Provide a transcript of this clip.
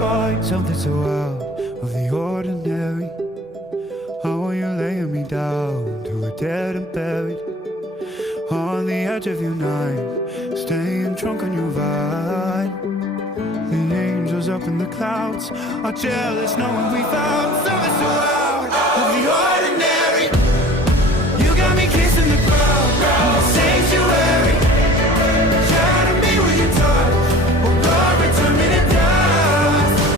find something so out of the ordinary. How are you laying me down to a dead and buried on the edge of your night, staying drunk on your vine. The angels up in the clouds are jealous knowing we found something so out of the ordinary.